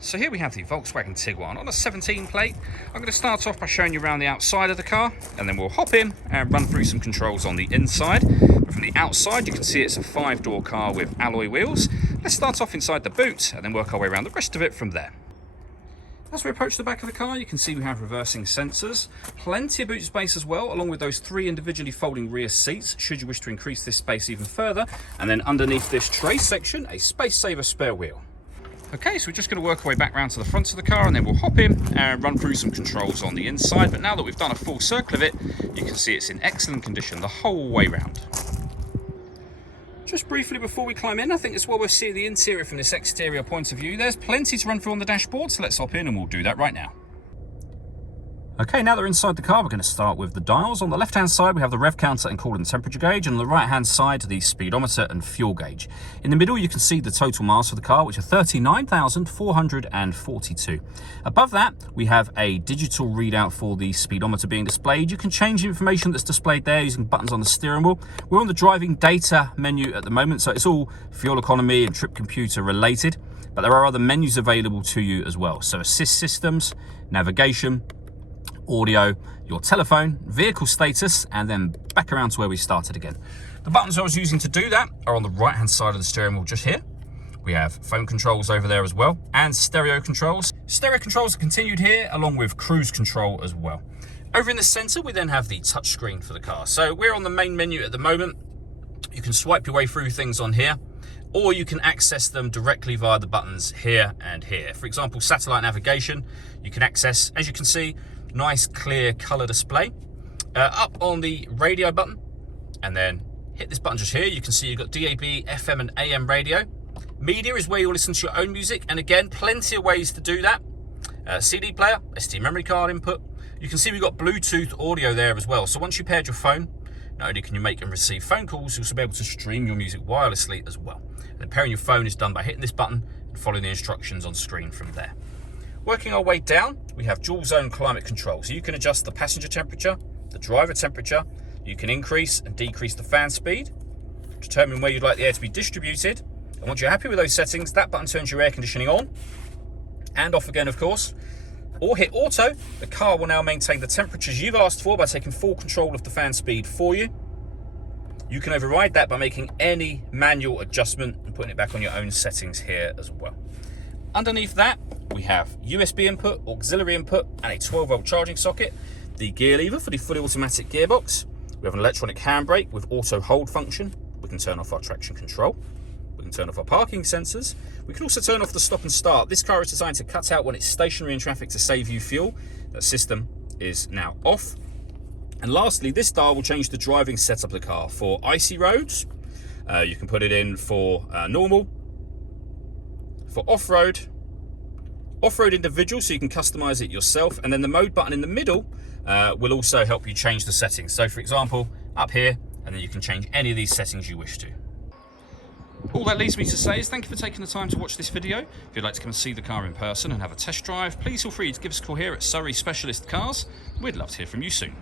So here we have the Volkswagen Tiguan on a 17 plate. I'm going to start off by showing you around the outside of the car, and then we'll hop in and run through some controls on the inside. But from the outside you can see it's a 5-door car with alloy wheels. Let's start off inside the boot and then work our way around the rest of it from there. As we approach the back of the car, you can see we have reversing sensors, plenty of boot space as well, along with those 3 individually folding rear seats, should you wish to increase this space even further. And then underneath this tray section, a space saver spare wheel. Okay, so we're just going to work our way back round to the front of the car, and then we'll hop in and run through some controls on the inside. But now that we've done a full circle of it, you can see it's in excellent condition the whole way round. Just briefly before we climb in, I think it's well worth seeing the interior from this exterior point of view. There's plenty to run through on the dashboard, so let's hop in and we'll do that right now. Okay, now that we're inside the car, we're going to start with the dials. On the left-hand side, we have the rev counter and coolant temperature gauge, and on the right-hand side, the speedometer and fuel gauge. In the middle, you can see the total miles for the car, which are 39,442. Above that, we have a digital readout for the speedometer being displayed. You can change the information that's displayed there using buttons on the steering wheel. We're on the driving data menu at the moment, so it's all fuel economy and trip computer related, but there are other menus available to you as well. So assist systems, navigation, audio, your telephone, vehicle status, and then back around to where we started again. The buttons I was using to do that are on the right hand side of the steering wheel just here. We have phone controls over there as well, and stereo controls. Stereo controls are continued here, along with cruise control as well. Over in the center, we then have the touch screen for the car. So we're on the main menu at the moment. You can swipe your way through things on here, or you can access them directly via the buttons here and here. For example, satellite navigation, you can access, as you can see, nice clear color display. Up on the radio button, and then hit this button just here, you can see you've got DAB, FM and AM radio. Media is where you'll listen to your own music, and again, plenty of ways to do that. CD player, SD memory card input. You can see we've got Bluetooth audio there as well. So once you paired your phone, not only can you make and receive phone calls, you'll also be able to stream your music wirelessly as well. And then pairing your phone is done by hitting this button and following the instructions on screen from there. Working our way down, we have dual zone climate control. So you can adjust the passenger temperature, the driver temperature. You can increase and decrease the fan speed, determine where you'd like the air to be distributed. And once you're happy with those settings, that button turns your air conditioning on and off again, of course. Or hit auto. The car will now maintain the temperatures you've asked for by taking full control of the fan speed for you. You can override that by making any manual adjustment and putting it back on your own settings here as well. Underneath that, we have USB input, auxiliary input, and a 12-volt charging socket. The gear lever for the fully automatic gearbox. We have an electronic handbrake with auto hold function. We can turn off our traction control. We can turn off our parking sensors. We can also turn off the stop and start. This car is designed to cut out when it's stationary in traffic to save you fuel. That system is now off. And lastly, this dial will change the driving setup of the car. For icy roads, you can put it in for normal. For off-road individual, so you can customize it yourself. And then the mode button in the middle will also help you change the settings. So for example, up here, and then you can change any of these settings you wish to. All that leaves me to say is thank you for taking the time to watch this video. If you'd like to come and see the car in person and have a test drive, please feel free to give us a call here at Surrey Specialist Cars. We'd love to hear from you soon.